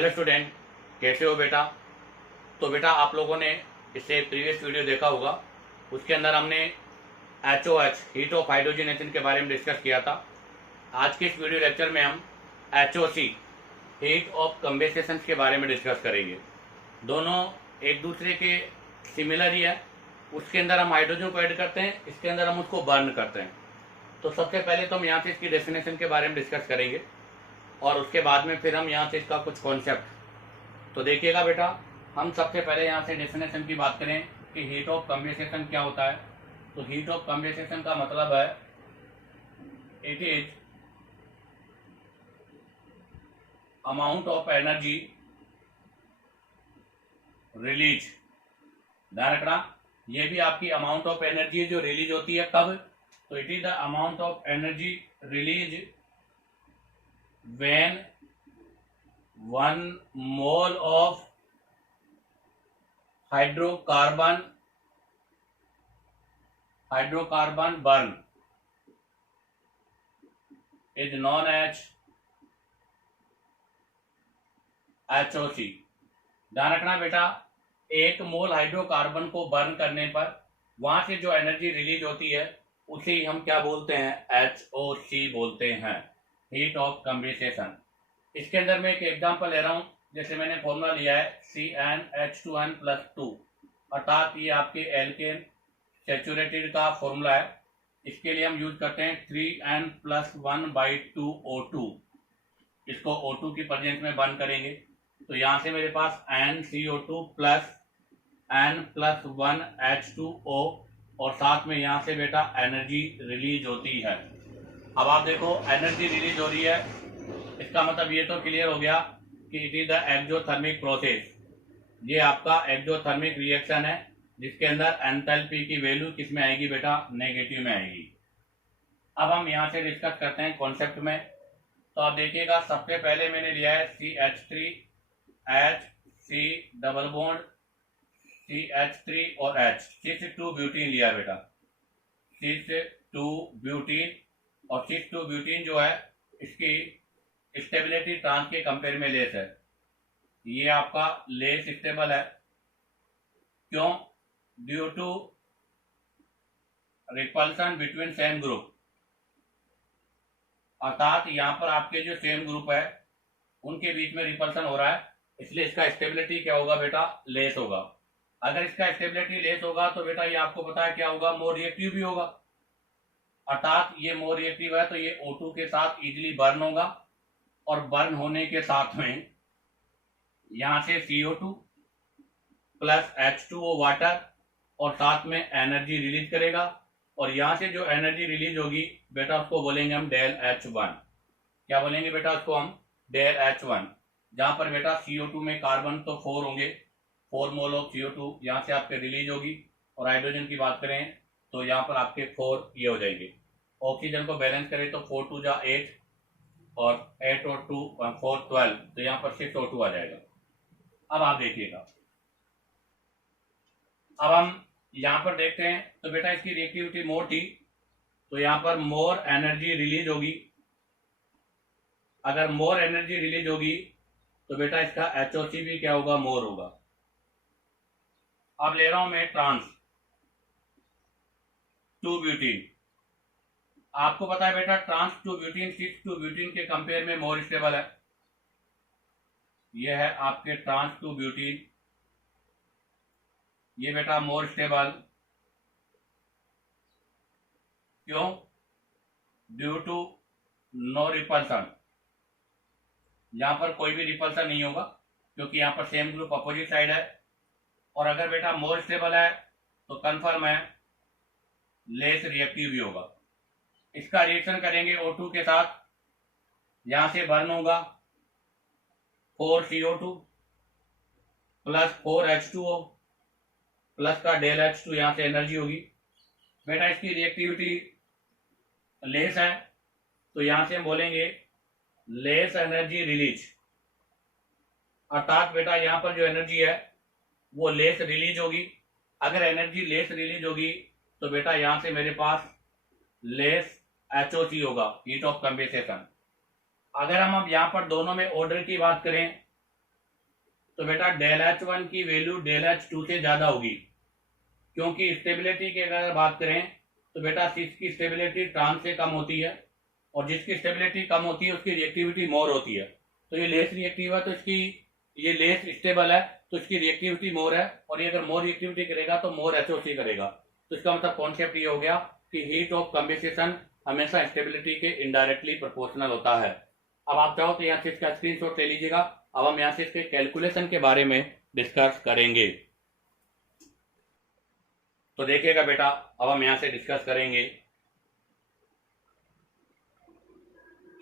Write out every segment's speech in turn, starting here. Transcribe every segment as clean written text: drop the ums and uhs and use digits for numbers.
Hello student, कैसे हो बेटा। तो बेटा आप लोगों ने इससे प्रीवियस वीडियो देखा होगा, उसके अंदर हमने HOH हीट ऑफ हाइड्रोजनेशन के बारे में डिस्कस किया था। आज के इस वीडियो लेक्चर में हम HOC हीट ऑफ कंबेसेशन के बारे में डिस्कस करेंगे। दोनों एक दूसरे के सिमिलर ही है। उसके अंदर हम हाइड्रोजन को ऐड करते हैं, इसके अंदर हम उसको बर्न करते हैं। तो सबसे पहले तो हम यहाँ से इसकी डेफिनेशन के बारे में डिस्कस करेंगे और उसके बाद में फिर हम यहाँ से इसका कुछ कॉन्सेप्ट। तो देखिएगा बेटा, हम सबसे पहले यहाँ से डेफिनेशन की बात करें कि हीट ऑफ कंबेसेशन क्या होता है। तो हीट ऑफ कंबेसेशन का मतलब है it is amount of energy release. ध्यान रखना, ये भी आपकी अमाउंट ऑफ एनर्जी जो रिलीज होती है कब, तो it is the amount of energy release when 1 mole of hydrocarbon burn is known as HOC। ध्यान रखना बेटा, 1 मोल हाइड्रोकार्बन को बर्न करने पर वहां से जो एनर्जी रिलीज होती है उसे ही हम क्या बोलते हैं, HOC बोलते हैं, हीट ऑफ कंबेसेशन। इसके अंदर मैं एक एग्जांपल ले रहा हूं, जैसे मैंने फॉर्मूला लिया है CnH2n+2, अर्थात ये आपके एल्केन सैचुरेटेड का फॉर्मूला है। इसके लिए हम यूज करते हैं 3n+1/2O2। इसको O2 की प्रेजेंस में बर्न करेंगे तो यहाँ से मेरे पास NCO2 प्लस N+1H2O और साथ में यहाँ से बेटा एनर्जी रिलीज होती है। अब आप देखो, एनर्जी रिलीज हो रही है, इसका मतलब ये तो क्लियर हो गया कि it is the exothermic process. ये आपका एक्सोथर्मिक रिएक्शन है जिसके अंदर एंथैल्पी की वैल्यू किस में आएगी बेटा, नेगेटिव में आएगी। अब हम यहाँ से डिस्कस करते हैं कॉन्सेप्ट में। तो आप देखिएगा, सबसे पहले मैंने लिया है CH3H, डबल बॉन्ड CH3 और H, 6,2 ब्यूटीन लिया बेटा, 6,2 ब्यूटीन। और 6,2 ब्यूटीन जो है इसकी स्टेबिलिटी ट्रांस के कंपेयर में लेस है। ये आपका लेस स्टेबल है, क्यों, due to repulsion between same group. अर्थात यहाँ पर आपके जो सेम ग्रुप है उनके बीच में रिपल्सन हो रहा है, इसलिए इसका स्टेबिलिटी क्या होगा बेटा, लेस होगा। अगर इसका स्टेबिलिटी लेस होगा तो बेटा ये आपको पता है क्या होगा, मोर रिएक्टिव भी होगा। अर्थात ये मोर रिएक्टिव है तो ये O2 के साथ इजीली बर्न होगा और बर्न होने के साथ में यहां से CO2 प्लस H2O वाटर और साथ में एनर्जी रिलीज करेगा। और यहां से जो एनर्जी रिलीज होगी बेटा उसको बोलेंगे हम डेल H1। क्या बोलेंगे बेटा, उसको हम डेल H1। जहां पर बेटा CO2 में कार्बन तो 4 होंगे, 4 मोल ऑफ CO2 यहाँ से आपके रिलीज होगी। और हाइड्रोजन की बात करें तो यहाँ पर आपके 4 ये हो जाएंगे। ऑक्सीजन को बैलेंस करें तो 4 2 जा 8 और 8 और 2 4 12, तो यहाँ पर 6 O2 आ जाएगा। अब आप देखिएगा, अब हम यहाँ पर देखते हैं तो बेटा इसकी रिएक्टिविटी मोर थी तो यहाँ पर मोर एनर्जी रिलीज होगी। अगर मोर एनर्जी रिलीज होगी तो बेटा इसका HOC भी क्या होगा, मोर होगा। अब ले रहा हूं मैं ट्रांस 2 ब्यूटीन। आपको पता है बेटा ट्रांस 2 ब्यूटीन 6,2 ब्यूटीन के कंपेयर में मोर स्टेबल है। यह है आपके ट्रांस 2 ब्यूटीन, ये बेटा मोर स्टेबल, क्यों, ड्यू टू नो रिपल्सन। यहां पर कोई भी रिपल्सन नहीं होगा क्योंकि यहां पर सेम ग्रुप अपोजिट साइड है। और अगर बेटा मोर स्टेबल है तो कंफर्म है लेस रिएक्टिव भी होगा। इसका रिएक्शन करेंगे O2 के साथ, यहां से बर्न होगा 4CO2 प्लस 4H2O प्लस का डेल H2, यहां से एनर्जी होगी। बेटा इसकी रिएक्टिविटी लेस है तो यहां से हम बोलेंगे लेस एनर्जी रिलीज। अर्थात बेटा यहां पर जो एनर्जी है वो लेस रिलीज होगी। अगर एनर्जी लेस रिलीज होगी तो बेटा यहां से मेरे पास लेस HOC होगा, हीट ऑफ कंबेसेशन। अगर हम अब यहाँ पर दोनों में ऑर्डर की बात करें तो बेटा डेल H1 की वैल्यू डेल H2 से ज्यादा होगी, क्योंकि स्टेबिलिटी की अगर बात करें तो बेटा इसकी स्टेबिलिटी ट्रांस से कम होती है, और जिसकी स्टेबिलिटी कम होती है उसकी रिएक्टिविटी मोर होती है। तो ये लेस रिएक्टिव है तो इसकी, ये लेस स्टेबल है तो इसकी रिएक्टिविटी मोर है, और ये अगर मोर रिएक्टिविटी करेगा तो मोर एचओसी करेगा। तो इसका मतलब कॉन्सेप्ट ये हो गया कि हीट ऑफ कंबेंसेशन हमेशा स्टेबिलिटी के इनडायरेक्टली प्रोपोर्शनल होता है। अब आप चाहो तो यहाँ से इसका स्क्रीनशॉट ले लीजिएगा। अब हम यहाँ से इसके कैलकुलेशन के बारे में डिस्कस करेंगे। तो देखिएगा बेटा, अब हम यहाँ से डिस्कस करेंगे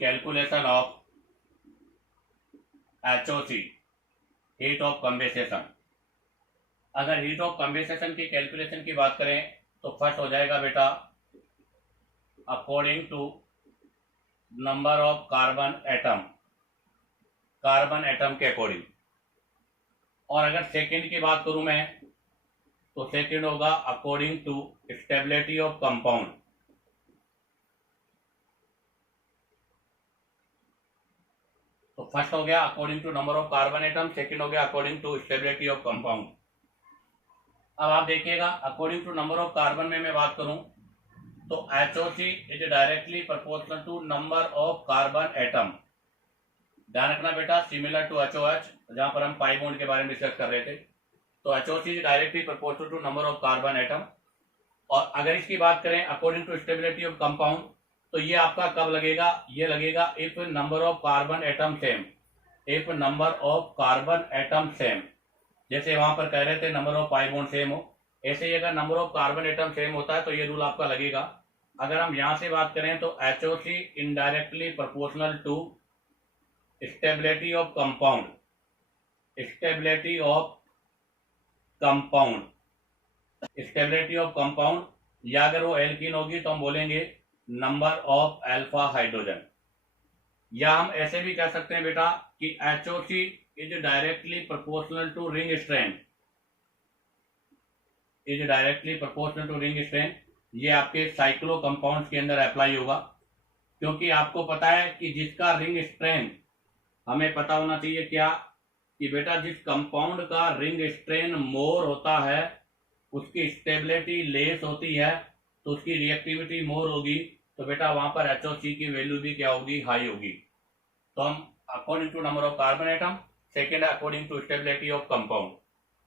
calculation of HOC, heat of combustion. अगर हीट ऑफ कंबेंसेशन की कैलकुलेशन की बात करें तो फर्स्ट हो जाएगा बेटा according to number of carbon atom, carbon atom के अकॉर्डिंग। और अगर सेकंड की बात करूं मैं तो सेकंड होगा according to stability of compound. तो फर्स्ट हो गया according to number of carbon atom, second हो गया according to stability of compound. अब आप देखिएगा according to number of carbon में मैं बात करूं तो HOC is directly proportional to number of carbon atom. ध्यान रखना बेटा, सिमिलर टू HOH, जहां पर हम पाई बॉन्ड के बारे में डिस्कस कर रहे थे। तो HOC is directly proportional to number of carbon atom. और अगर इसकी बात करें according to stability of compound, तो ये आपका कब लगेगा, ये लगेगा if number of carbon atom same, if number of carbon atom same. जैसे वहां पर कह रहे थे number of pi bond same हो, ऐसे ही अगर number of carbon atom same होता है तो ये रूल आपका लगेगा। अगर हम यहां से बात करें तो HOC indirectly proportional to stability of compound, stability of compound, stability of compound. या अगर वो एल्कीन होगी तो हम बोलेंगे नंबर ऑफ अल्फा हाइड्रोजन। या हम ऐसे भी कह सकते हैं बेटा कि HOC is directly proportional to ring strength, is directly proportional to ring strength. ये आपके साइक्लो कंपाउंड्स के अंदर अप्लाई होगा, क्योंकि आपको पता है कि जिसका रिंग स्ट्रेंथ, हमें पता होना चाहिए क्या कि बेटा जिस कंपाउंड का रिंग स्ट्रेन मोर होता है उसकी स्टेबिलिटी लेस होती है, तो उसकी रिएक्टिविटी मोर होगी, तो बेटा वहां पर HOC की वैल्यू भी क्या होगी, हाई होगी। तो हम according to number of carbon atom, second according to stability of compound.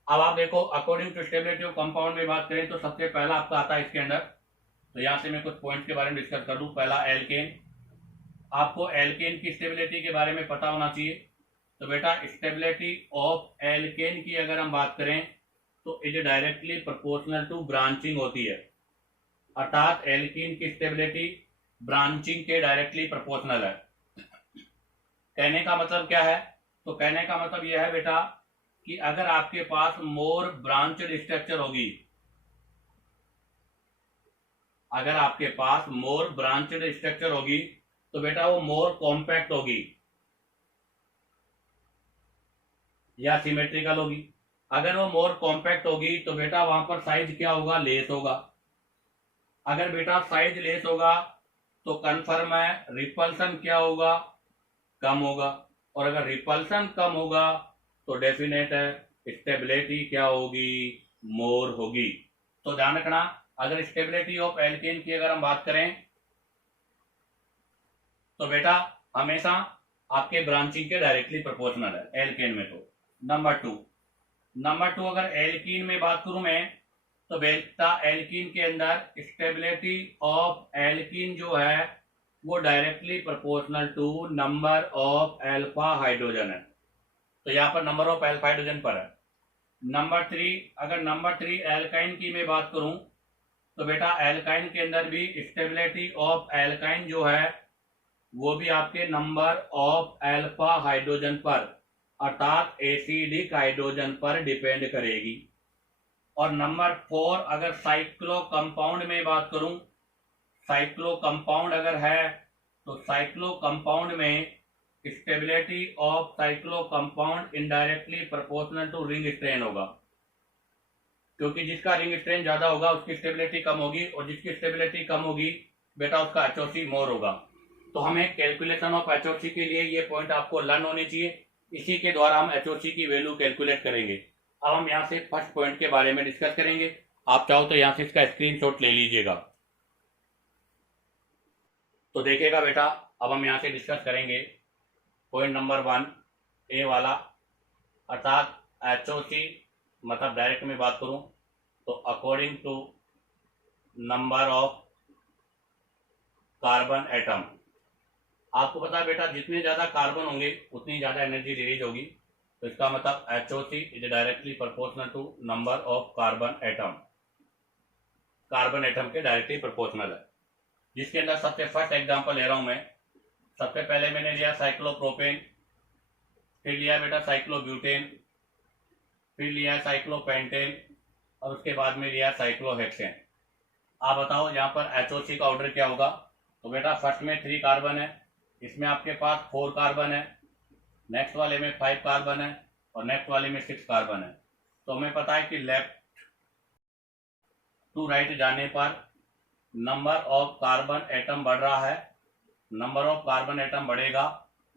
अब आप देखो according to stability of compound में बात करें तो सबसे पहला आपका आता है इसके अंदर। तो यहां से मैं कुछ पॉइंट्स के बारे में डिस्कस कर दूं। पहला एल्केन, आपको एल्केन की स्टेबिलिटी के बारे में पता होना चाहिए। तो बेटा स्टेबिलिटी ऑफ एल्केन की अगर हम बात करें तो is directly proportional to branching होती है, अर्थात एल्कीन की स्टेबिलिटी ब्रांचिंग के डायरेक्टली प्रोपोर्शनल है। कहने का मतलब क्या है, तो कहने का मतलब यह है बेटा कि अगर आपके पास मोर ब्रांचड स्ट्रक्चर होगी, अगर आपके पास मोर ब्रांचड स्ट्रक्चर होगी तो बेटा वो मोर कॉम्पैक्ट होगी या सिमेट्रिकल होगी। अगर वो मोर कॉम्पैक्ट होगी तो बेटा वहां पर साइज क्या होगा, लेस होगा। अगर बेटा साइज लेस होगा तो कंफर्म है रिपल्सन क्या होगा, कम होगा। और अगर रिपल्सन कम होगा तो डेफिनेट है स्टेबिलिटी क्या होगी, मोर होगी। तो ध्यान रखना, अगर स्टेबिलिटी ऑफ एल्केन की अगर हम बात करें तो बेटा हमेशा आपके ब्रांचिंग के डायरेक्टली प्रोपोर्शनल है एल्केन में। तो नंबर टू अगर एल्कीन में बात करूं मैं तो बेटा एल्कीन के अंदर स्टेबिलिटी ऑफ एल्कीन जो है वो directly proportional to number of alpha hydrogen है। तो यहाँ पर नंबर ऑफ अल्फा हाइड्रोजन पर है। नंबर थ्री एल्काइन की मैं बात करूं तो बेटा एल्काइन के अंदर भी स्टेबिलिटी ऑफ एल्काइन जो है वो भी आपके नंबर ऑफ अल्फा हाइड्रोजन पर, अर्थात एसिडिक हाइड्रोजन पर डिपेंड करेगी। और नंबर 4 अगर साइक्लो कंपाउंड में बात करूं, साइक्लो कंपाउंड अगर है तो साइक्लो कंपाउंड में stability of cyclo compound indirectly proportional to ring strain होगा, क्योंकि जिसका रिंग स्ट्रेन ज्यादा होगा उसकी स्टेबिलिटी कम होगी, और जिसकी स्टेबिलिटी कम होगी बेटा उसका HOC मोर होगा। तो हमें कैलकुलेशन ऑफ HOC के लिए ये पॉइंट आपको लर्न होने चाहिए इसी के द्वारा हम HOC की वैल्यू कैलकुलेट करेंगे। अब हम यहाँ से फर्स्ट पॉइंट के बारे में डिस्कस करेंगे। आप चाहो तो यहाँ से इसका स्क्रीनशॉट ले लीजिएगा। तो देखिएगा बेटा, अब हम यहाँ से डिस्कस करेंगे पॉइंट नंबर 1 ए वाला, अर्थात HOC मतलब डायरेक्ट में बात करूं तो according to number of carbon atom. आपको पता है बेटा, जितने ज़्यादा कार्बन होंगे उतनी ज़्यादा एनर्जी रिलीज होगी। तो इसका मतलब HOC is directly proportional to number of carbon atom. Carbon atom के डायरेक्टली प्रोपोर्शनल है। जिसके अंदर सबसे फर्स्ट एग्जांपल ले रहा हूं मैं। सबसे पहले मैंने लिया साइक्लोप्रोपेन, फिर लिया बेटा साइक्लोब्यूटेन, फिर लिया साइक्लोपेंटेन और उसके बाद में लिया साइक्लोहेक्सेन। आप बताओ यहाँ पर HOC का ऑर्डर क्या होगा। तो बेटा फर्स्ट में 3 कार्बन है, इसमें आपके पास 4 कार्बन है, नेक्स्ट वाले में 5 कार्बन है और नेक्स्ट वाले में 6 कार्बन है। तो हमें पता है कि लेफ्ट टू राइट जाने पर नंबर ऑफ कार्बन एटम बढ़ रहा है। नंबर ऑफ कार्बन एटम बढ़ेगा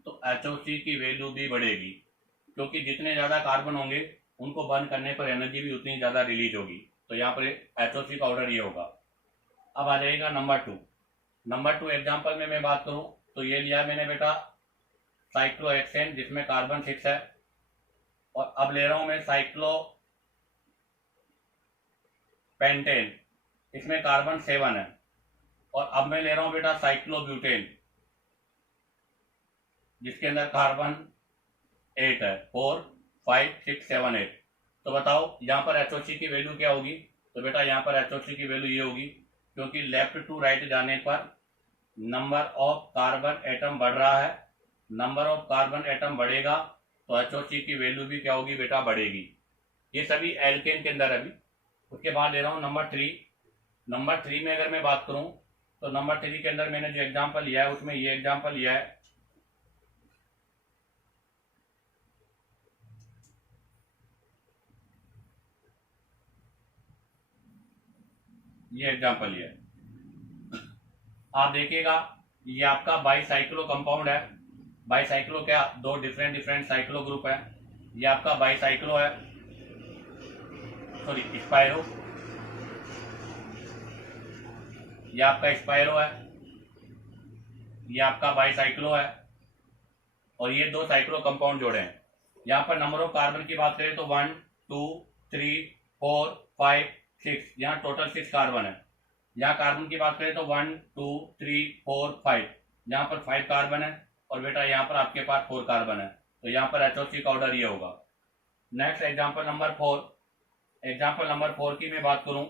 तो HOC की वैल्यू भी बढ़ेगी, क्योंकि जितने ज़्यादा कार्बन होंगे उनको बर्न करने पर एनर्जी भी उतनी ज़्यादा रिलीज होगी। तो यहाँ पर HOC का ऑर्डर ये होगा। अब आ जाएगा नंबर 2। नंबर 2 एग्जाम्पल में मैं बात करूँ तो ये लिया मैंने बेटा साइक्लोहेक्सेन, जिसमें कार्बन 6 है, और अब ले रहा हूँ मैं साइक्लोपेंटेन, इसमें कार्बन 7 है, और अब मैं ले रहा हूँ बेटा साइक्लोब्यूटेन, जिसके अंदर कार्बन 8 है, 4 5 6 7 8। तो बताओ यहाँ पर HOC की वैल्यू क्या होगी। तो बेटा यहाँ पर HOC की वैल्यू ये होगी, क्योंकि लेफ्ट टू राइट जाने पर नंबर ऑफ कार्बन एटम बढ़ रहा है, नंबर ऑफ कार्बन एटम बढ़ेगा तो HOC की वैल्यू भी क्या होगी बेटा, बढ़ेगी। ये सभी एल्केन के अंदर अभी। उसके बाद ले रहा हूँ नंबर 3। नंबर 3 में अगर मैं बात करूँ तो नंबर 3 के अंदर मैंने जो एग्जाम्पल लिया है उसमें ये एग्जाम्पल लिया है, ये एग्जाम्पल लिया है। आप देखिएगा ये आपका बाईसाइक्लो कंपाउंड है। बाईसाइक्लो क्या, 2 डिफरेंट साइक्लो ग्रुप है। ये आपका बाईसाइक्लो है, सॉरी स्पाइरो, ये आपका स्पाइरो है, ये आपका बाईसाइक्लो है, और ये 2 साइक्लो कंपाउंड जोड़े हैं। यहाँ पर नंबर ऑफ कार्बन की बात करें तो 1 2 3 4 5 6, यहाँ टोटल 6 कार्बन है। यहाँ कार्बन की बात करें तो 1 2 3 4 5, यहाँ पर 5 कार्बन है, और बेटा यहाँ पर आपके पास 4 कार्बन है। तो यहाँ पर HOC का ऑर्डर ये होगा। Next example number 4। Example number 4 की मैं बात करूं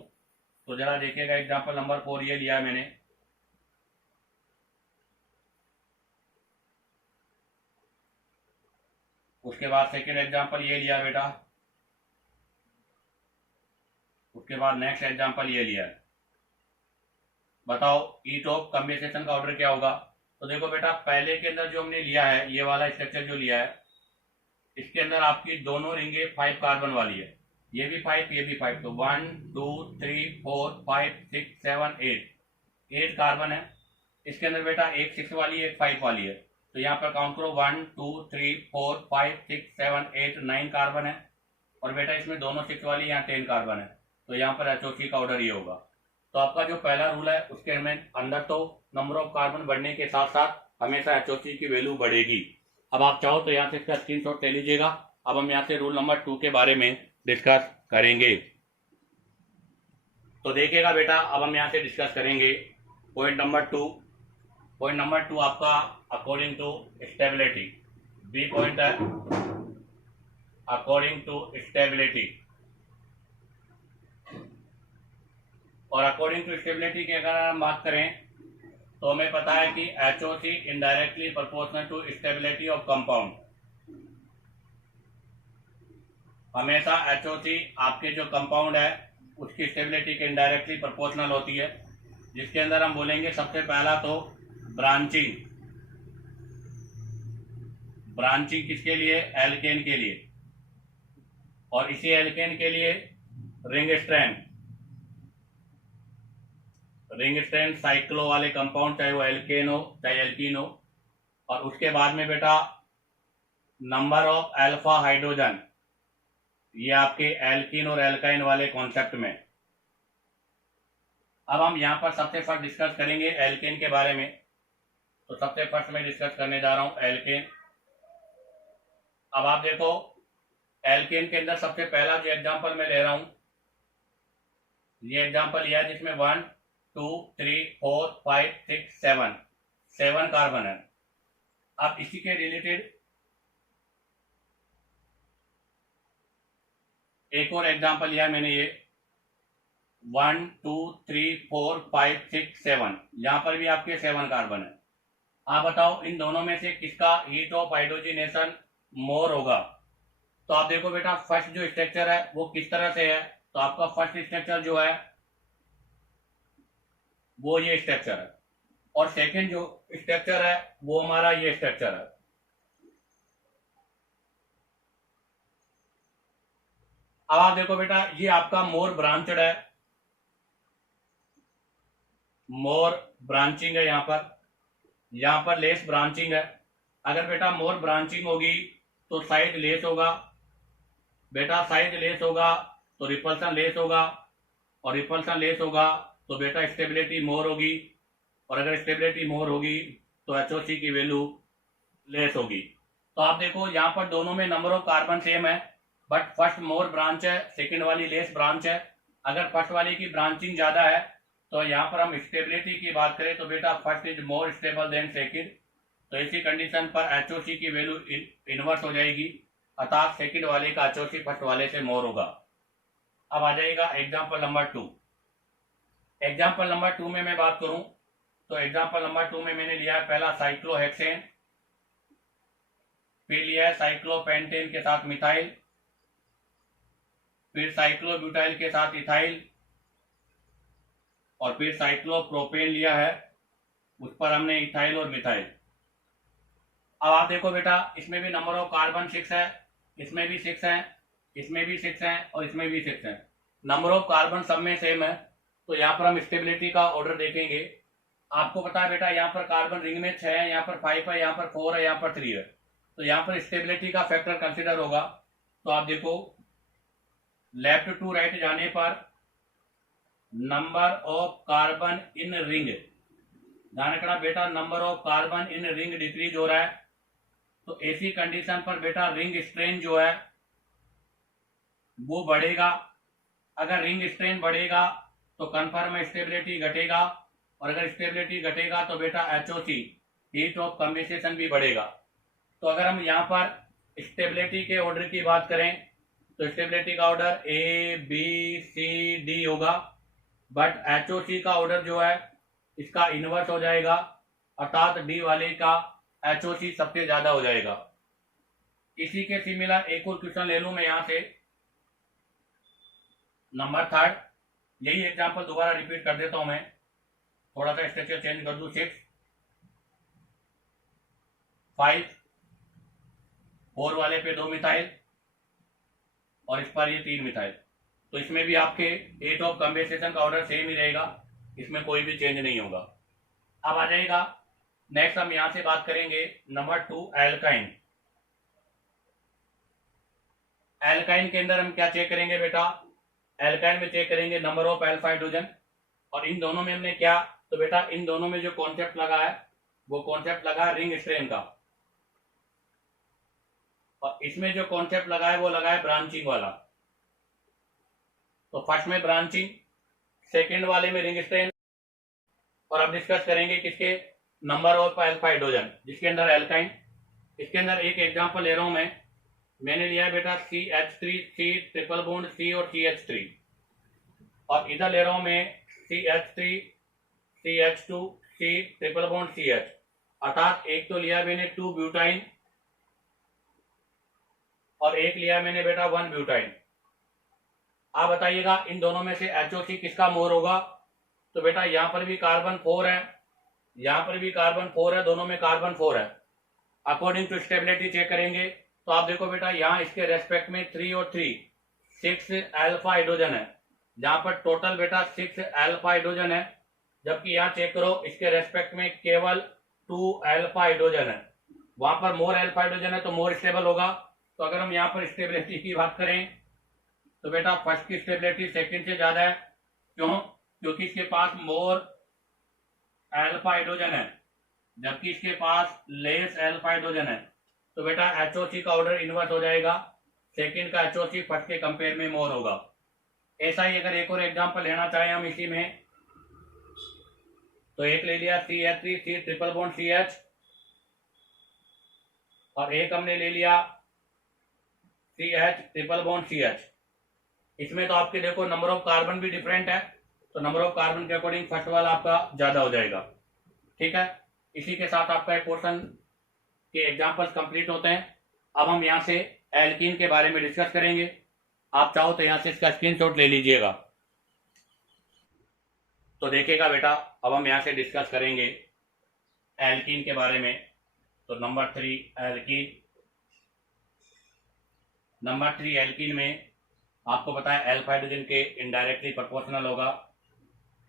तो जरा देखिएगा, एग्जाम्पल नंबर 4 ये लिया है मैंने। उसके बाद सेकेंड एग्जाम्पल ये लिया बेटा। उसके बाद नेक्स्ट एग्जाम्पल ये लिया है। बताओ ईट ऑफ कम्बिनेशन का ऑर्डर क्या होगा। तो देखो बेटा, पहले के अंदर जो हमने लिया है, ये वाला स्ट्रक्चर जो लिया है, इसके अंदर आपकी दोनों रिंगे 5 कार्बन वाली है, ये भी 5 ये भी 5। तो 1 2 3 4 5 6 7 8 कार्बन है। इसके अंदर बेटा एक 6 वाली एक 5 वाली है। तो यहाँ पर काउंट करो 1 2 3 4 5 6 7 8 9 कार्बन है, और बेटा इसमें दोनों 6 वाली यहाँ 10 कार्बन है। तो यहाँ पर HOC का ऑर्डर ये होगा। तो आपका जो पहला रूल है उसके में अंदर तो नंबर ऑफ कार्बन बढ़ने के साथ साथ हमेशा HOC की वैल्यू बढ़ेगी। अब आप चाहो तो यहाँ से इसका स्क्रीनशॉट ले लीजिएगा। अब हम यहाँ से रूल नंबर 2 के बारे में डिस्कस करेंगे। तो देखिएगा बेटा, अब हम यहाँ से डिस्कस करेंगे पॉइंट नंबर 2। पॉइंट नंबर 2 आपका according to stability, B point है अकॉर्डिंग टू स्टेबिलिटी। और अकॉर्डिंग टू स्टेबिलिटी की अगर हम बात करें तो हमें पता है कि HOC indirectly proportional to stability of compound. हमेशा HOC आपके जो कंपाउंड है उसकी स्टेबिलिटी के इनडायरेक्टली प्रोपोर्शनल होती है, जिसके अंदर हम बोलेंगे सबसे पहला तो ब्रांचिंग। ब्रांचिंग किसके लिए, एल्केन के लिए, और इसी एल्केन के लिए ring strand. Ring strand cyclo वाले कंपाउंड, चाहे वो एल्केन हो चाहे एल्कीन हो। और उसके बाद में बेटा नंबर ऑफ अल्फा हाइड्रोजन, ये आपके एल्कीन और एल्काइन वाले कॉन्सेप्ट में। अब हम यहाँ पर सबसे फर्स्ट डिस्कस करेंगे एल्केन के बारे में। तो सबसे फर्स्ट मैं डिस्कस करने जा रहा हूँ एल्केन। अब आप देखो एल्केन के अंदर सबसे पहला जो एग्जांपल मैं ले रहा हूँ, ये एग्जांपल लिया जिसमें 1 2 3 4 5 6 7 कार्बन है। अब इसी के रिलेटेड एक और एग्जांपल लिया मैंने, ये 1 2 3 4 5 6 7, यहाँ पर भी आपके 7 कार्बन है। आप बताओ इन दोनों में से किसका हीट ऑफ हाइड्रोजनेशन मोर होगा। तो आप देखो बेटा फर्स्ट जो स्ट्रक्चर है वो किस तरह से है। तो आपका फर्स्ट स्ट्रक्चर जो है वो ये स्ट्रक्चर है, और सेकंड जो स्ट्रक्चर है वो हमारा ये स्ट्रक्चर है। अब आप देखो बेटा ये आपका मोर ब्रांचड है, मोर ब्रांचिंग है, यहाँ पर लेस ब्रांचिंग है। अगर बेटा मोर ब्रांचिंग होगी तो साइड लेस होगा, बेटा साइड लेस होगा तो रिपल्सन लेस होगा, और रिपल्सन लेस होगा तो बेटा स्टेबिलिटी मोर होगी, और अगर स्टेबिलिटी मोर होगी तो एचओसी की वैल्यू लेस होगी। तो आप देखो यहाँ पर दोनों में नंबर ऑफ कार्बन सेम है, बट फर्स्ट मोर ब्रांच है, सेकंड वाली लेस ब्रांच है। अगर फर्स्ट वाली की ब्रांचिंग ज्यादा है तो यहाँ पर हम स्टेबिलिटी की बात करें तो बेटा first is more stable then second. तो इसी कंडीशन पर एचओसी की वैल्यू इनवर्स हो जाएगी, अर्थात सेकंड वाले का एचओसी फर्स्ट वाले से मोर होगा। अब आ जाएगा एग्जाम्पल नंबर 2। एग्जाम्पल नंबर 2 में मैं बात करूं तो एग्जाम्पल नंबर 2 में मैंने लिया है पहला साइक्लोहेक्सेन, फिर लिया है साइक्लोपेंटेन के साथ मिथाइल, फिर साइक्लोब्यूटाइल के साथ इथाइल, और फिर साइक्लोप्रोपेन लिया है, उस पर हमने इथाइल और मिथाइल। अब आप देखो बेटा इसमें भी नंबर ऑफ कार्बन 6 है, इसमें भी 6 है, इसमें भी 6 है, और इसमें भी 6 है। नंबर ऑफ कार्बन सब में सेम है। तो यहाँ पर हम स्टेबिलिटी का ऑर्डर देखेंगे। आपको पता है बेटा यहाँ पर कार्बन रिंग में 6 है, यहाँ पर 5 है, यहाँ पर 4 है, यहाँ पर 3 है। तो यहाँ पर स्टेबिलिटी का फैक्टर कंसिडर होगा। तो आप देखो लेफ्ट टू राइट जाने पर number of carbon in ring, ध्यान रखना बेटा number of carbon in ring decrease हो रहा है। तो ऐसी कंडीशन पर बेटा रिंग स्ट्रेन जो है वो बढ़ेगा। अगर रिंग स्ट्रेन बढ़ेगा तो कन्फर्म स्टेबिलिटी घटेगा, और अगर स्टेबिलिटी घटेगा तो बेटा एचओसी हीट ऑफ कंडेंसेशन भी बढ़ेगा। तो अगर हम यहाँ पर स्टेबिलिटी के ऑर्डर की बात करें तो स्टेबिलिटी का order A B C D होगा, बट एचओसी का ऑर्डर जो है इसका इनवर्स हो जाएगा, अर्थात डी वाले का एचओसी सबसे ज्यादा हो जाएगा। इसी के सिमिलर एक और क्वेश्चन ले लूं मैं यहाँ से, नंबर 3। यही एग्जांपल दोबारा रिपीट कर देता हूं मैं, थोड़ा सा स्ट्रक्चर चेंज कर दूं। 6 5 4 वाले पे 2 मिथाइल, और इस पर ये 3 मिथाइल। तो इसमें भी आपके रेट ऑफ कंडेंसेशन का ऑर्डर सेम ही रहेगा, इसमें कोई भी चेंज नहीं होगा। अब आ जाएगा नेक्स्ट, हम यहां से बात करेंगे नंबर 2 एल्काइन। एल्काइन के अंदर हम क्या चेक करेंगे बेटा, एल्काइन में चेक करेंगे नंबर ऑफ अल्फा हाइड्रोजन। और इन दोनों में हमने क्या, तो बेटा इन दोनों में जो कॉन्सेप्ट लगा है वो कॉन्सेप्ट लगा है रिंग स्ट्रेन का, और इसमें जो कॉन्सेप्ट लगा है वो लगा है ब्रांचिंग वाला। तो फर्स्ट में ब्रांचिंग, सेकंड वाले में रिंग स्ट्रेन, और अब डिस्कस करेंगे किसके, नंबर ऑफ अल्फा हाइड्रोजन जिसके अंदर एल्काइन। इसके अंदर एक एग्जांपल ले रहा हूं मैं, मैंने लिया है बेटा CH3 C triple bond C और CH3, और इधर ले रहा हूं मैं CH3 CH2 C triple bond CH, अर्थात एक तो लिया मैंने 2 ब्यूटाइन और एक लिया मैंने बेटा 1 ब्यूटाइन। आप बताइएगा इन दोनों में से एचओसी किसका मोर होगा। तो बेटा यहां पर भी कार्बन 4 है, यहां पर भी कार्बन 4 है, दोनों में कार्बन 4 है। अकॉर्डिंग टू स्टेबिलिटी चेक करेंगे तो आप देखो बेटा यहाँ इसके रेस्पेक्ट में 3 और 3 6 अल्फा हाइड्रोजन है, जहां पर टोटल बेटा 6 अल्फा हाइड्रोजन है, जबकि यहाँ चेक करो इसके रेस्पेक्ट में केवल 2 अल्फा हाइड्रोजन है। वहां पर मोर अल्फा हाइड्रोजन है तो मोर स्टेबल होगा। तो अगर हम यहाँ पर स्टेबिलिटी की बात करें तो बेटा फर्स्ट की स्टेबिलिटी सेकंड से ज्यादा है। क्यों? क्योंकि इसके पास मोर अल्फा हाइड्रोजन है, जबकि इसके पास लेस अल्फा हाइड्रोजन है। तो बेटा HOC का ऑर्डर इनवर्स हो जाएगा, सेकंड का HOC फर्स्ट के कंपेयर में मोर होगा। ऐसा ही अगर एक और एग्जांपल लेना चाहें हम इसी में, तो एक ले लिया CH3 C triple bond CH, और एक हमने ले लिया CH ट्रिपल बॉन्ड CH। इसमें तो आपके देखो नंबर ऑफ कार्बन भी डिफरेंट है, तो नंबर ऑफ कार्बन के अकॉर्डिंग फर्स्ट वाला आपका ज्यादा हो जाएगा। ठीक है, इसी के साथ आपका एक पोर्शन के एग्जांपल्स कंप्लीट होते हैं। अब हम यहाँ से एल्कीन के बारे में डिस्कस करेंगे। आप चाहो तो यहाँ से इसका स्क्रीनशॉट ले लीजिएगा। तो देखिएगा बेटा, अब हम यहाँ से डिस्कस करेंगे एल्कीन के बारे में। तो नंबर 3 एल्कीन। नंबर 3 एल्कीन में आपको पता है अल्फा हाइड्रोजन के इनडायरेक्टली प्रोपोर्शनल होगा।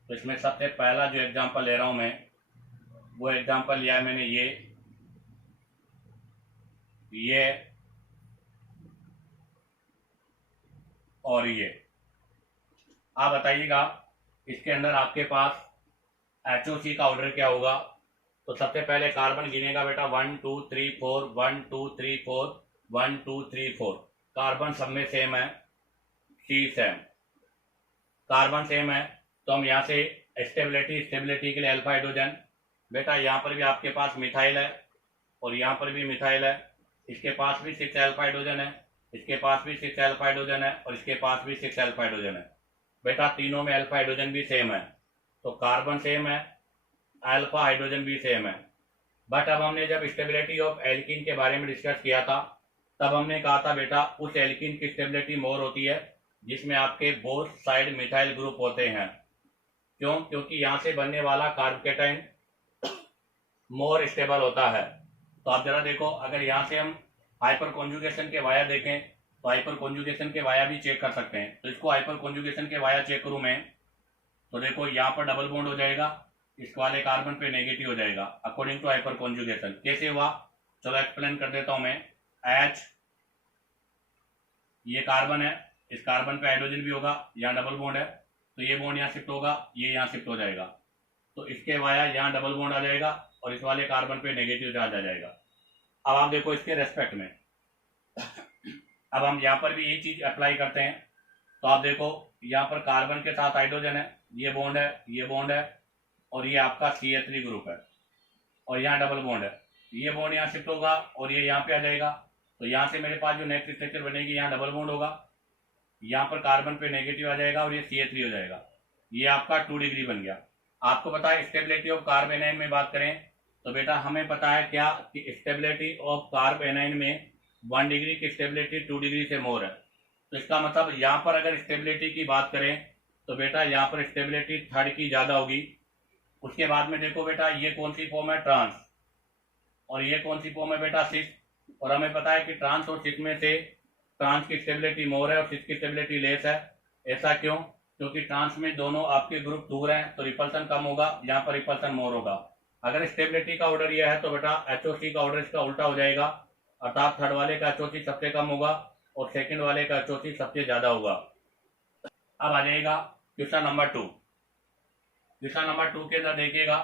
तो इसमें सबसे पहला जो एग्जांपल ले रहा हूं मैं, वो एग्जांपल लिया है मैंने ये और ये। आप बताइएगा इसके अंदर आपके पास HOC का ऑर्डर क्या होगा। तो सबसे पहले कार्बन गिनेगा बेटा 1 2 3 4 1 2 3 4 1 2 3 4। कार्बन सब में सेम है, C सेम, कार्बन सेम है। तो हम यहाँ से स्टेबिलिटी के लिए अल्फा हाइड्रोजन, बेटा यहाँ पर भी आपके पास मिथाइल है और यहाँ पर भी मिथाइल है। इसके पास भी 6 अल्फा हाइड्रोजन है, इसके पास भी 6 अल्फा हाइड्रोजन है और इसके पास भी 6 अल्फा हाइड्रोजन है। बेटा तीनों में अल्फा हाइड्रोजन भी सेम है, तो कार्बन सेम है, अल्फा हाइड्रोजन भी सेम है। बट अब हमने जब स्टेबिलिटी ऑफ एल्कीन के बारे में डिस्कस किया था, तब हमने कहा था बेटा उस एल्कीन की स्टेबिलिटी मोर होती है जिसमें आपके बोथ साइड मिथाइल ग्रुप होते हैं। क्यों? क्योंकि यहाँ से बनने वाला कार्बोकेटाइन मोर स्टेबल होता है। तो आप जरा देखो, अगर यहाँ से हम हाइपर कॉन्जुगेशन के वाया देखें तो हाइपर कॉन्जुगेशन के वाया भी चेक कर सकते हैं। तो इसको हाइपर कॉन्जुगेशन के वाया चेक करूं मैं, तो देखो यहाँ पर डबल बॉन्ड हो जाएगा, इस वाले कार्बन पे नेगेटिव हो जाएगा अकॉर्डिंग टू हाइपर कॉन्जुगेशन। कैसे हुआ, चलो एक्सप्लेन कर देता हूं मैं। H, ये कार्बन है, इस कार्बन पे हाइड्रोजन भी होगा, यहाँ डबल बॉन्ड है, तो ये बॉन्ड यहाँ शिफ्ट होगा, ये यहाँ शिफ्ट हो जाएगा, तो इसके वाया यहाँ डबल बॉन्ड आ जाएगा और इस वाले कार्बन पे नेगेटिव चार्ज आ जाएगा। अब आप देखो इसके रेस्पेक्ट में, अब हम यहाँ पर भी यही चीज अप्लाई करते हैं। तो आप देखो यहाँ पर कार्बन के साथ हाइड्रोजन है, ये बॉन्ड है, ये बॉन्ड है, और ये आपका CH3 ग्रुप है, और यहाँ डबल बॉन्ड है, ये बॉन्ड यहाँ शिफ्ट होगा और ये यहाँ पे आ जाएगा। तो यहाँ से मेरे पास जो नेक्स्ट स्ट्रक्चर बनेगी, यहाँ डबल बॉन्ड होगा, यहाँ पर कार्बन पे नेगेटिव आ जाएगा और ये CH3 हो जाएगा। ये आपका 2 डिग्री बन गया। आपको पता है स्टेबिलिटी ऑफ कार्ब एनाइन में बात करें तो बेटा हमें पता है क्या कि स्टेबिलिटी ऑफ कार्ब एनाइन में 1 डिग्री की स्टेबिलिटी 2 डिग्री से मोर है। तो इसका मतलब यहाँ पर अगर स्टेबिलिटी की बात करें तो बेटा यहाँ पर स्टेबिलिटी थर्ड की ज्यादा होगी। उसके बाद में देखो बेटा ये कौन सी फॉर्म है, ट्रांस, और ये कौन सी फॉर्म है बेटा, सिस। और हमें पता है कि ट्रांस और सिस में से ट्रांस की स्टेबिलिटी मोर है और सिस की स्टेबिलिटी लेस है। ऐसा क्यों? क्योंकि ट्रांस में दोनों आपके ग्रुप दूर हैं तो रिपल्सन कम होगा, यहाँ पर रिपल्सन मोर होगा। अगर स्टेबिलिटी का ऑर्डर यह है तो बेटा HOC का ऑर्डर इसका उल्टा हो जाएगा, अर्थात थर्ड वाले का HOC सबसे कम होगा और सेकंड वाले का HOC सबसे ज्यादा होगा। अब आ जाएगा क्वेश्चन नंबर 2। क्वेश्चन नंबर 2 के अंदर देखिएगा,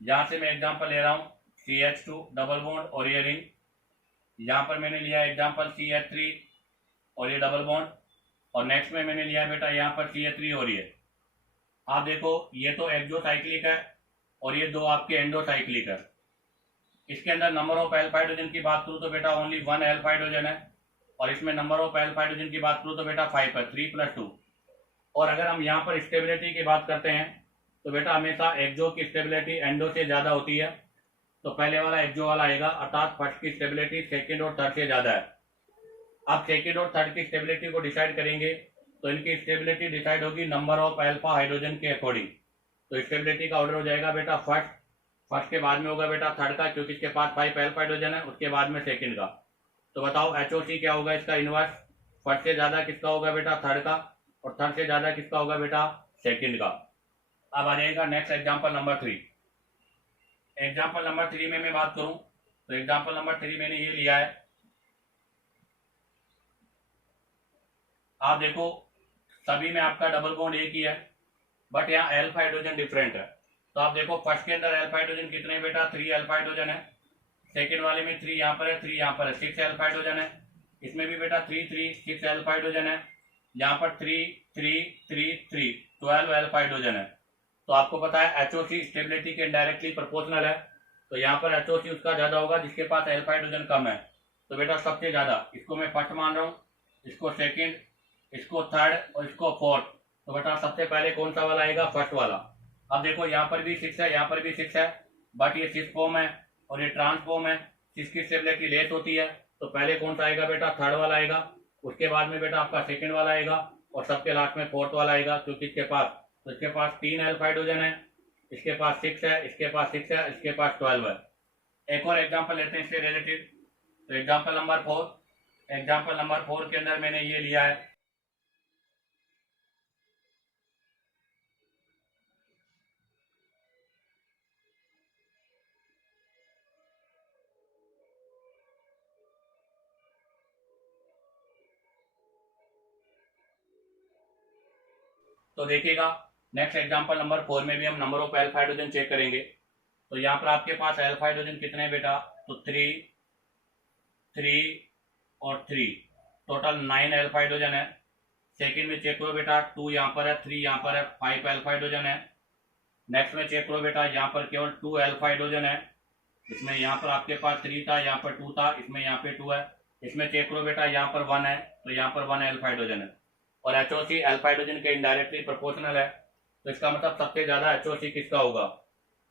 यहां से मैं एग्जांपल ले रहा हूं CH2 डबल बॉन्ड और ये रिंग, यहां पर मैंने लिया एग्जांपल CH3 और ये डबल बॉन्ड, और नेक्स्ट में मैंने लिया बेटा यहाँ पर CH3 और ये। आप देखो ये तो एक्सोसाइक्लिक है और ये दो आपके एंडोसाइक्लिक है। इसके अंदर नंबर ऑफ अल्फा हाइड्रोजन की बात करूं तो बेटा ओनली 1 अल्फा हाइड्रोजन है, और इसमें नंबर ऑफ अल्फा हाइड्रोजन की बात करूं तो बेटा 5 है, 3 + 2। और अगर हम यहाँ पर स्टेबिलिटी की बात करते हैं तो बेटा हमेशा एक्सो की स्टेबिलिटी एंडो से ज्यादा होती है, तो पहले वाला एक्सो वाला आएगा, अर्थात फर्स्ट की स्टेबिलिटी सेकंड और थर्ड से ज्यादा है। अब सेकंड और थर्ड की स्टेबिलिटी को डिसाइड करेंगे तो इनकी स्टेबिलिटी डिसाइड होगी नंबर ऑफ अल्फा हाइड्रोजन के अकॉर्डिंग। तो स्टेबिलिटी का ऑर्डर हो जाएगा बेटा फर्स्ट के बाद में होगा बेटा थर्ड का, क्योंकि इसके पास 5 अल्फा हाइड्रोजन है, उसके बाद में सेकंड का। तो बताओ HOC क्या होगा इसका इनवर्स, फर्स्ट से ज्यादा किसका होगा बेटा, थर्ड का, और थर्ड से ज्यादा किसका होगा बेटा, सेकंड का। अब आ जाएगा next example number 3। Example number 3 में मैं बात करूं तो एग्जाम्पल नंबर 3 मैंने ये लिया है। आप देखो सभी में आपका डबल बॉन्ड एक ही है, बट यहाँ एल्फा हाइड्रोजन डिफरेंट है। तो आप देखो फर्स्ट के अंदर एल्फा हाइड्रोजन कितने हैं बेटा, 3 एल्फा हाइड्रोजन है। सेकेंड वाले में 3 यहाँ पर है, 3 यहाँ पर है, 6 एल्फा हाइड्रोजन है। इसमें भी बेटा 3 3 6 एल्फा हाइड्रोजन है। यहाँ पर 3 3 3 3 12 एल्फा हाइड्रोजन है। तो आपको पता है एचओसी स्टेबिलिटी के इनडायरेक्टली प्रोपोर्शनल है। तो यहाँ पर एचओसी उसका ज्यादा होगा जिसके पास एल्फा हाइड्रोजन कम है। तो बेटा सबसे ज्यादा इसको मैं फर्स्ट मान रहा हूँ, इसको सेकेंड, इसको थर्ड और इसको फोर्थ। तो बेटा सबसे पहले कौन सा वाला आएगा, फर्स्ट वाला। अब देखो यहाँ पर भी 6 है, यहाँ पर भी 6 है, बट ये 6 फॉर्म है और ये ट्रांस फॉर्म है। 6 की स्टेबिलिटी लेस होती है। तो पहले कौन सा आएगा बेटा, थर्ड वाला आएगा। उसके बाद में बेटा आपका सेकेंड वाला आएगा और सबके लास्ट में फोर्थ वाला आएगा। क्योंकि इसके पास 3 एल्फा हाइड्रोजन है, इसके पास 6 है, इसके पास 6 है, इसके पास 12 है। एक और एग्जांपल लेते हैं इससे रिलेटेड। तो एग्जांपल नंबर 4 के अंदर मैंने ये लिया है। तो देखिएगा नेक्स्ट एग्जांपल नंबर 4 में भी हम number of alpha hydrogen check करेंगे। तो यहाँ पर आपके पास एल्फा हाइड्रोजन कितने हैं बेटा, तो 3 3 और 3, टोटल 9 एल्फा हाइड्रोजन है। सेकेंड में चेक करो बेटा 2 यहाँ पर है, 3 यहाँ पर है, 5 एल्फा हाइड्रोजन है। नेक्स्ट में चेक करो बेटा यहाँ पर केवल 2 एल्फा हाइड्रोजन है। इसमें यहाँ पर आपके पास 3 था, यहाँ पर 2 था, इसमें यहाँ पे 2 है। इसमें चेक करो बेटा यहाँ पर 1 है, तो यहाँ पर 1 एल्फा हाइड्रोजन है। और एचओसी एल्फा हाइड्रोजन के इनडायरेक्टली प्रोपोर्शनल है। तो इसका मतलब सबसे ज्यादा एचओसी किसका होगा,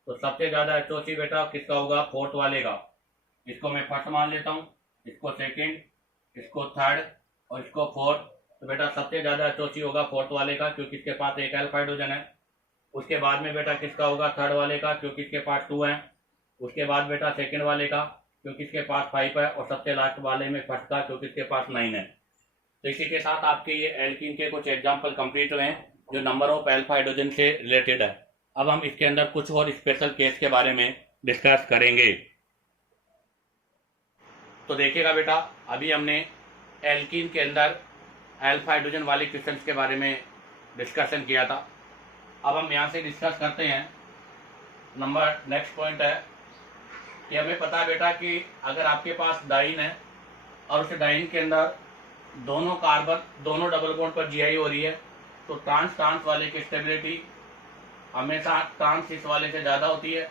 तो सबसे ज्यादा एचओसी बेटा किसका होगा, फोर्थ वाले का। इसको मैं फर्स्ट मान लेता हूँ, इसको सेकेंड, इसको थर्ड और इसको फोर्थ। तो बेटा सबसे ज्यादा एचओसी होगा फोर्थ वाले का, क्योंकि इसके पास 1 एल्फा हाइड्रोजन है। उसके बाद में बेटा किसका होगा, थर्ड वाले का, क्योंकि इसके पास 2 है। उसके बाद बेटा सेकेंड वाले का, क्योंकि इसके पास 5 है। और सबसे लास्ट वाले में फर्स्ट का, क्योंकि इसके पास 9 है। तो इसी के साथ आपके ये एल्कीन के कुछ एग्जाम्पल कंप्लीट हुए हैं जो नंबर ऑफ एल्फा हाइड्रोजन से रिलेटेड है। अब हम इसके अंदर कुछ और स्पेशल केस के बारे में डिस्कस करेंगे। तो देखिएगा बेटा, अभी हमने एल्कीन के अंदर एल्फा हाइड्रोजन वाले क्वेश्चंस के बारे में डिस्कशन किया था। अब हम यहाँ से डिस्कस करते हैं। नेक्स्ट पॉइंट है कि हमें पता है बेटा कि अगर आपके पास डाइन है और उस डाइन के अंदर दोनों कार्बन दोनों डबल बॉन्ड पर जीआई हो रही है, तो ट्रांस ट्रांस वाले की स्टेबिलिटी हमेशा ट्रांस सिस वाले से ज़्यादा होती है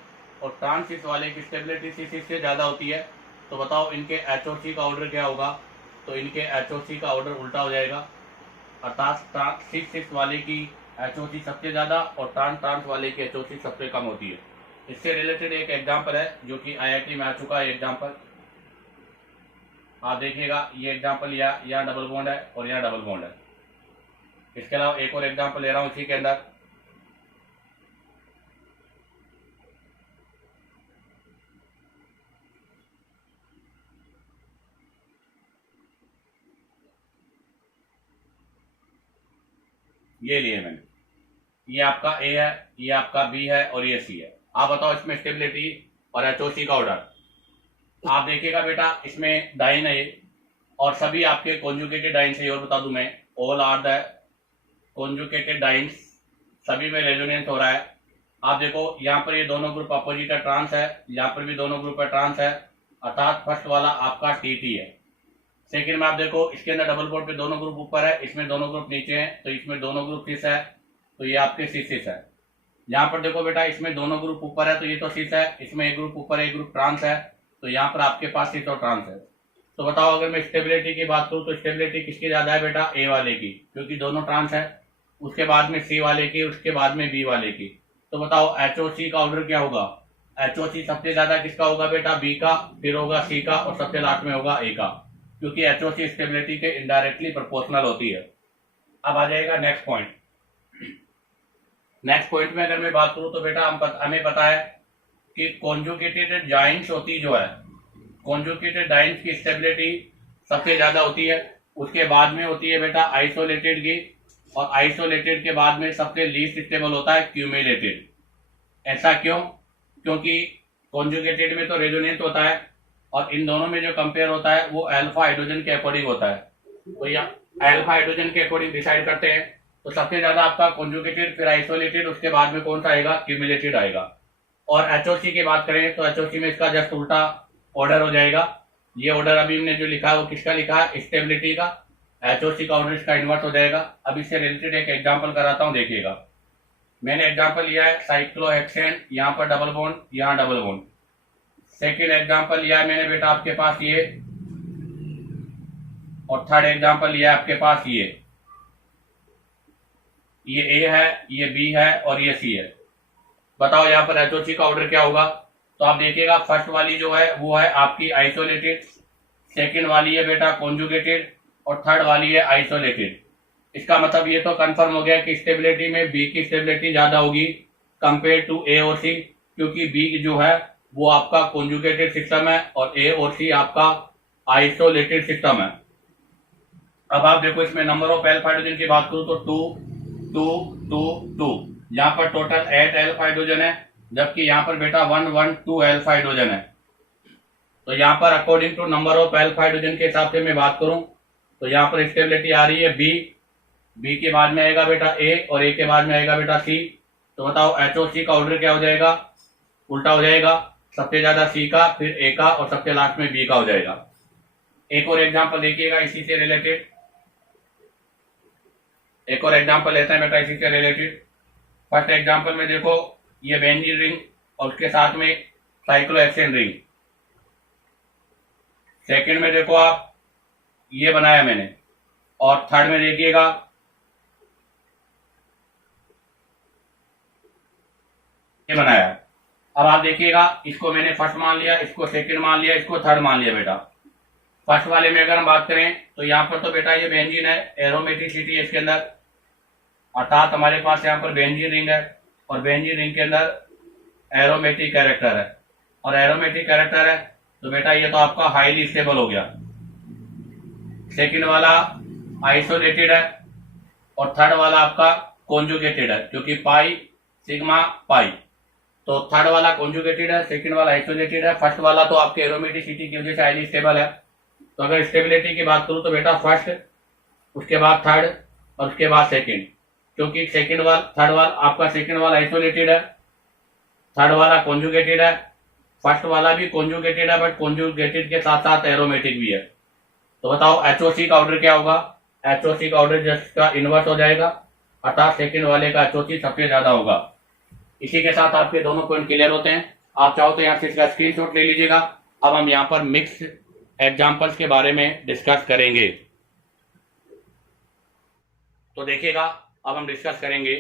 और ट्रांस सिस वाले की स्टेबिलिटी सिस से ज़्यादा होती है। तो बताओ इनके एचओसी का ऑर्डर क्या होगा, तो इनके एचओसी का ऑर्डर उल्टा हो जाएगा। अर्थात सिस वाले की एचओसी सबसे ज़्यादा और ट्रांस ट्रांस वाले की एचओसी सबसे कम होती है। इससे रिलेटेड एक एग्जाम्पल है जो कि आईआईटी में आ चुका है एग्जाम्पल। आप देखिएगा ये एग्जाम्पल यहाँ डबल बॉन्ड है और यहाँ डबल बॉन्ड है। इसके अलावा एक और एग्जाम्पल ले रहा हूँ इसी के अंदर। ये लिए मैंने, ये आपका ए है, ये आपका बी है और ये सी है। आप बताओ इसमें स्टेबिलिटी और एचओसी का ऑर्डर। आप देखिएगा बेटा इसमें डाइन है ये और सभी आपके कॉन्जुगेटेड डाइन्स है। और बता दूं मैं, all are the conjugated dienes, सभी में रेजोनेंस हो रहा है। आप देखो यहाँ पर ये दोनों ग्रुप अपोजिट है, ट्रांस है, यहाँ पर भी दोनों ग्रुप है, ट्रांस है। अर्थात फर्स्ट वाला आपका टी है। सेकेंड में आप देखो इसके अंदर डबल बॉन्ड पे दोनों ग्रुप ऊपर है, इसमें दोनों ग्रुप नीचे हैं, तो इसमें दोनों ग्रुप सिस है, तो ये आपके सिस है। यहाँ पर देखो बेटा इसमें दोनों ग्रुप ऊपर है, तो ये तो सिस है, इसमें एक ग्रुप ऊपर है, एक ग्रुप ट्रांस है, तो यहाँ पर आपके पास सिस और ट्रांस है। तो बताओ अगर मैं स्टेबिलिटी की बात करूँ तो स्टेबिलिटी किसकी ज्यादा है बेटा, ए वाले की, क्योंकि दोनों ट्रांस है। उसके बाद में सी वाले की, उसके बाद में बी वाले की। तो बताओ एचओसी का ऑर्डर क्या होगा, एचओसी सबसे ज्यादा किसका होगा बेटा, बी का, फिर होगा सी का और सबसे लास्ट में होगा ए का, क्योंकि एचओसी स्टेबिलिटी के इनडायरेक्टली प्रोपोर्शनल होती है। अब आ जाएगा नेक्स्ट पॉइंट। नेक्स्ट पॉइंट में अगर मैं बात करूं तो बेटा हमें पता है कि कॉन्जुगेटेड जॉइंट्स होती जो है, कॉन्जुगेटेड जॉइंट्स की स्टेबिलिटी सबसे ज्यादा होती है। उसके बाद में होती है बेटा आइसोलेटेड की, और आइसोलेटेड के बाद में सबसे लीस्ट स्टेबल होता है क्यूमुलेटेड। ऐसा क्यों, क्योंकि कॉन्जुगेटेड में तो रेजोनेंस होता है और इन दोनों में जो कंपेयर होता है वो अल्फा हाइड्रोजन के अकॉर्डिंग होता है। तो यहाँ अल्फा हाइड्रोजन के अकॉर्डिंग डिसाइड करते हैं। तो सबसे ज्यादा आपका कॉन्जुगेटेड, फिर आइसोलेटेड, उसके बाद में कौन सा आएगा, क्यूमुलेटेड आएगा। और एचओसी की बात करें तो एचओसी में इसका जस्ट उल्टा ऑर्डर हो जाएगा। ये ऑर्डर अभी हमने जो लिखा है वो किसका लिखा है, स्टेबिलिटी का। एचओसी का ऑर्डर इसका इन्वर्स हो जाएगा। अब इससे रिलेटेड एक एग्जांपल कराता हूँ, देखिएगा। मैंने एग्जांपल लिया है साइक्लोहेक्सेन, यहाँ पर डबल बॉन्ड, यहाँ डबल बॉन्ड। सेकेंड एग्जांपल लिया है मैंने बेटा आपके पास ये, और थर्ड एग्जांपल लिया है आपके पास ये ए है, ये बी है और ये सी है। बताओ यहाँ पर एचओसी का ऑर्डर क्या होगा। तो आप देखिएगा फर्स्ट वाली जो है वो है आपकी आइसोलेटेड, सेकंड वाली है बेटा कॉन्जुगेटेड, और थर्ड वाली है आइसोलेटेड। इसका मतलब ये तो कंफर्म हो गया कि स्टेबिलिटी में बी की स्टेबिलिटी ज्यादा होगी कंपेयर टू ए और सी, क्योंकि बी जो है वो आपका कॉन्जुगेटेड सिस्टम है और ए और सी आपका आइसोलेटेड सिस्टम है। अब आप देखो इसमें नंबर ऑफ एल्फा हाइड्रोजन की बात करूं तो 2 2 2 2, यहाँ पर टोटल 8 एल्फा हाइड्रोजन है, जबकि यहाँ पर बेटा 1 1 2 एल्फा हाइड्रोजन है। तो यहाँ पर according to number of alpha hydrogen के हिसाब से मैं बात करूं तो यहाँ पर स्टेबिलिटी आ रही है बी के बाद में आएगा बेटा ए, और ए के बाद में आएगा बेटा सी। तो बताओ एचओसी का ऑर्डर क्या हो जाएगा, उल्टा हो जाएगा। सबसे ज्यादा सी का, फिर ए का, और सबसे लास्ट में बी का हो जाएगा। एक और एग्जांपल देखिएगा इसी से रिलेटेड, एक और एग्जांपल लेते हैं बेटा इसी से रिलेटेड। फर्स्ट एग्जांपल में देखो ये बेंजीन रिंग और उसके साथ में साइक्लोहेक्सेन रिंग। सेकंड में देखो आप ये बनाया मैंने, और थर्ड में देखिएगा ये बनाया। अब आप देखिएगा इसको मैंने फर्स्ट मान लिया, इसको सेकंड मान लिया, इसको थर्ड मान लिया बेटा। फर्स्ट वाले में अगर हम बात करें तो यहाँ पर तो बेटा ये बेंजीन है, एरोमेटिसिटी है इसके अंदर, अर्थात हमारे पास यहाँ पर बेंजीन रिंग है और बेंजीन रिंग के अंदर एरोमेटिक कैरेक्टर है, और एरोमेटिक कैरेक्टर है तो बेटा ये तो आपका हाईली स्टेबल हो गया। सेकंड वाला आइसोलेटेड है और थर्ड वाला आपका कॉन्जुगेटेड है, क्योंकि पाई सिग्मा पाई। तो थर्ड वाला कॉन्जुगेटेड है, सेकंड वाला आइसोलेटेड है, फर्स्ट वाला तो आपके एरोमेटिसिटी की वजह से हाईली स्टेबल है। तो अगर स्टेबिलिटी की बात करूं तो बेटा फर्स्ट, उसके बाद थर्ड और उसके बाद सेकंड, क्योंकि थर्ड वाला आपका सेकंड वाला आइसोलेटेड है, थर्ड वाला कॉन्जुगेटेड है, फर्स्ट वाला भी कॉन्जुगेटेड है, बट कॉन्जुगेटेड के साथ साथ एरोमेटिक भी है। तो बताओ एचओसी का ऑर्डर क्या होगा, एचओसी का ऑर्डर जस्ट का इनवर्स हो जाएगा, अर्थात सेकंड वाले का एचओसी सबसे ज्यादा होगा। इसी के साथ आपके दोनों पॉइंट क्लियर होते हैं। आप चाहो तो यहाँ से इसका स्क्रीनशॉट ले लीजिएगा। अब हम यहाँ पर मिक्स एग्जाम्पल्स के बारे में डिस्कस करेंगे। तो देखिएगा अब हम डिस्कस करेंगे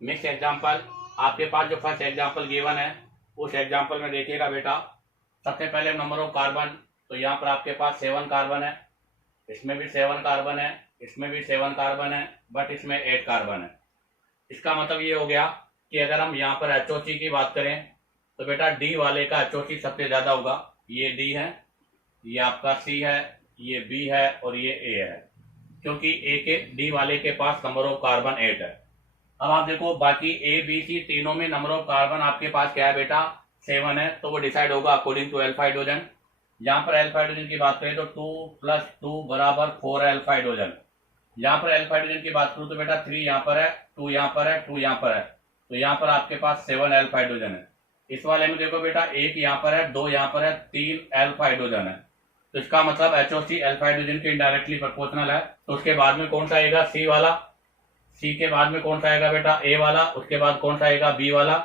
मिक्स एग्जाम्पल। आपके पास जो फर्स्ट एग्जाम्पल गिवन है उस एग्जाम्पल में देखिएगा बेटा, सबसे पहले नंबर ऑफ कार्बन। तो यहाँ पर आपके पास 7 कार्बन है, इसमें भी 7 कार्बन है, इसमें भी 7 कार्बन है, बट इसमें 8 कार्बन है। इसका मतलब ये हो गया कि अगर हम यहाँ पर एचओसी की बात करें तो बेटा डी वाले का एचओसी सबसे ज्यादा होगा। ये डी है, ये आपका सी है, ये बी है और ये ए है, क्योंकि डी वाले के पास नंबर ऑफ कार्बन 8 है। अब आप देखो बाकी ए बी सी तीनों में नंबर ऑफ कार्बन आपके पास क्या है बेटा, 7 है, तो वो डिसाइड होगा अकॉर्डिंग टू एल्फा हाइड्रोजन। यहाँ पर एल्फा हाइड्रोजन की बात करें तो 2 + 2 = 4 एल्फा हाइड्रोजन। यहाँ पर एल्फा हाइड्रोजन की बात करूँ तो बेटा 3 यहाँ पर है, 2 यहाँ पर है, 2 यहाँ पर है, तो यहाँ पर आपके पास 7 एल्फा हाइड्रोजन है। इस वाले में देखो बेटा 1 यहाँ पर है, 2 यहाँ पर है, 3 एल्फा हाइड्रोजन है। तो इसका मतलब एचओसी एल्फा हाइड्रोजन के इनडायरेक्टली प्रोपोर्शनल है। तो उसके बाद में कौन सा आएगा, सी वाला, सी के बाद में कौन सा आएगा बेटा, ए वाला, उसके बाद कौन सा आएगा, बी वाला,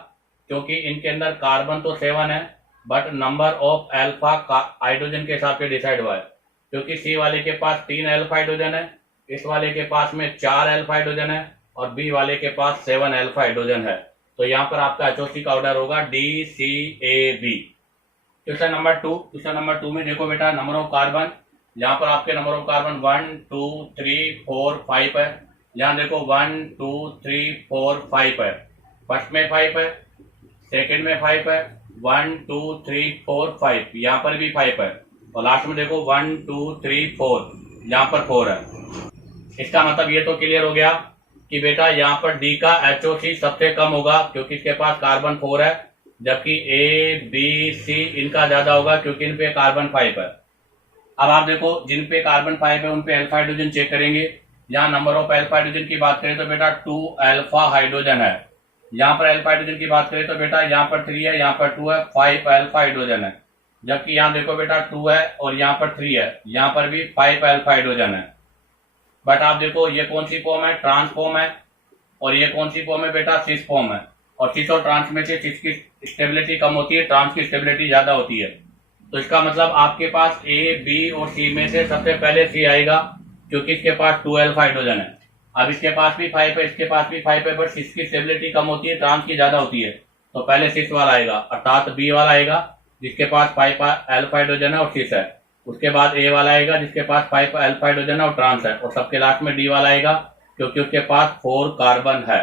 क्योंकि इनके अंदर कार्बन तो 7 है but number of alpha hydrogen के हिसाब से डिसाइड हुआ है, क्योंकि सी वाले के पास 3 एल्फा हाइड्रोजन है, इस वाले के पास में 4 एल्फा हाइड्रोजन है और बी वाले के पास 7 एल्फा हाइड्रोजन है। तो यहाँ पर आपका एचओसी का ऑर्डर होगा D C A B. Question number 2 में देखो बेटा नंबर ऑफ कार्बन, यहाँ पर आपके नंबर ऑफ कार्बन 1 2 3 4 5 है। यहाँ देखो 1 2 3 4 5 है, फर्स्ट में 5 है, सेकंड में 5 है, 1 2 3 4 5, यहाँ पर भी 5 है, और लास्ट में देखो 1 2 3 4, यहाँ पर 4 है। इसका मतलब ये तो क्लियर हो गया कि बेटा यहाँ पर डी का एचओसी सबसे कम होगा, क्योंकि इसके पास कार्बन 4 है, जबकि ए बी सी इनका ज्यादा होगा क्योंकि इन पे कार्बन 5 है। अब आप देखो जिन पे कार्बन 5 है उन पे अल्फा हाइड्रोजन चेक करेंगे। यहाँ नंबर ऑफ अल्फा हाइड्रोजन की बात करें तो बेटा 2 अल्फा हाइड्रोजन है। यहाँ पर अल्फा हाइड्रोजन की बात करें तो बेटा यहाँ पर 3 है, यहाँ पर 2 है, 5 अल्फा हाइड्रोजन है। जबकि यहाँ देखो बेटा 2 है और यहाँ पर 3 है, यहाँ पर भी 5 अल्फा हाइड्रोजन है। बट आप देखो ये कौन सी फॉर्म है, ट्रांस फॉर्म है, और ये कौन सी फॉर्म है बेटा, सिस फॉर्म है। और सिस और ट्रांस में से सिस की स्टेबिलिटी कम होती है, ट्रांस की स्टेबिलिटी ज्यादा होती है। तो इसका मतलब आपके पास ए बी और सी में से सबसे पहले सी आएगा क्योंकि इसके पास 2 अल्फा हाइड्रोजन है। अब इसके पास भी 5 है, इसके पास भी 5 है, बट सिस की स्टेबिलिटी कम होती है, ट्रांस की ज्यादा होती है। तो पहले सिस वाला आएगा, अर्थात बी वाला आएगा जिसके पास 5 अल्फा हाइड्रोजन है और सिस है। उसके बाद ए वाला आएगा जिसके पास 5 अल्फा हाइड्रोजन है और ट्रांस है। और सबके लास्ट में डी वाला आएगा क्योंकि उसके पास 4 कार्बन है।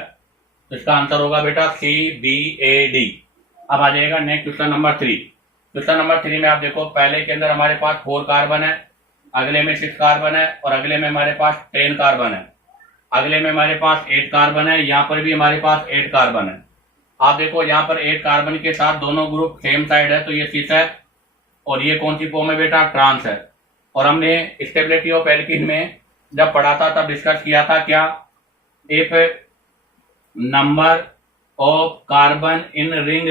तो इसका आंसर होगा बेटा सी बी ए डी। अब आ जाएगा next question number 3। Question number 3 में आप देखो पहले के अंदर हमारे पास 4 कार्बन है, अगले में 6 कार्बन है, और अगले में हमारे पास 10 कार्बन है। अगले में हमारे पास 8 कार्बन है, यहाँ पर भी हमारे पास 8 कार्बन है। आप देखो यहाँ पर 8 कार्बन के साथ दोनों ग्रुप सेम साइड है, तो ये सिस है, और ये कौन सी फॉर्म है बेटा, ट्रांस है। और हमने स्टेबिलिटी ऑफ एल्कीन में जब पढ़ा था तब डिस्कस किया था क्या, if number of carbon in ring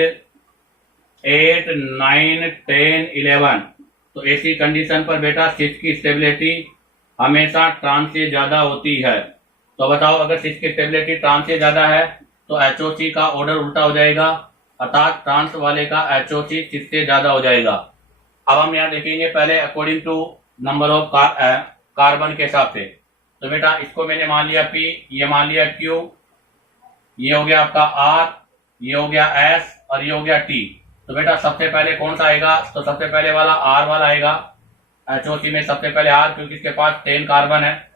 8, 9, 10, 11, तो ऐसी कंडीशन पर बेटा सिस की स्टेबिलिटी हमेशा ट्रांस से ज्यादा होती है। तो बताओ अगर सिस की स्टेबिलिटी ट्रांस से ज्यादा है तो एचओसी का ऑर्डर उल्टा हो जाएगा, अर्थात ट्रांस वाले का एचओसी सिस से ज्यादा हो जाएगा। अब हम यहाँ देखेंगे पहले according to number of carbon के हिसाब से। तो बेटा इसको मैंने मान लिया P, ये मान लिया Q, ये हो गया आपका R, ये हो गया S और ये हो गया T। तो बेटा सबसे पहले कौन सा आएगा, तो सबसे पहले वाला R वाला आएगा। एचओसी में सबसे पहले R क्योंकि इसके पास 10 कार्बन है।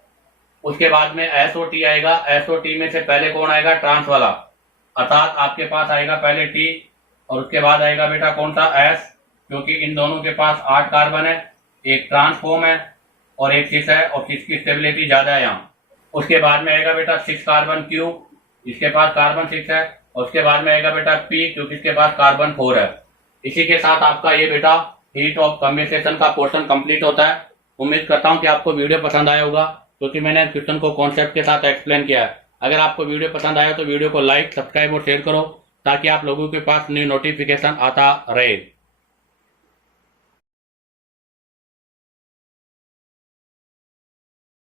उसके बाद में SO2 आएगा। SO2 में से पहले कौन आएगा, ट्रांस वाला, अर्थात आपके पास आएगा पहले T और उसके बाद आएगा बेटा कौन सा S, क्योंकि इन दोनों के पास 8 कार्बन है, एक ट्रांस फॉर्म है और एक सिस है, और सिस की स्टेबिलिटी ज्यादा है यहाँ। उसके बाद में आएगा बेटा 6 कार्बन Q, इसके पास कार्बन 6 है, और उसके बाद में आएगा बेटा P क्योंकि इसके पास कार्बन 4 है। इसी के साथ आपका ये बेटा हीट ऑफ कंडेंसेशन का पोर्शन कंप्लीट होता है। उम्मीद करता हूँ कि आपको वीडियो पसंद आया होगा क्योंकि मैंने क्वेश्चन को कॉन्सेप्ट के साथ एक्सप्लेन किया है। अगर आपको वीडियो पसंद आया तो वीडियो को लाइक, सब्सक्राइब और शेयर करो ताकि आप लोगों के पास न्यू नोटिफिकेशन आता रहे।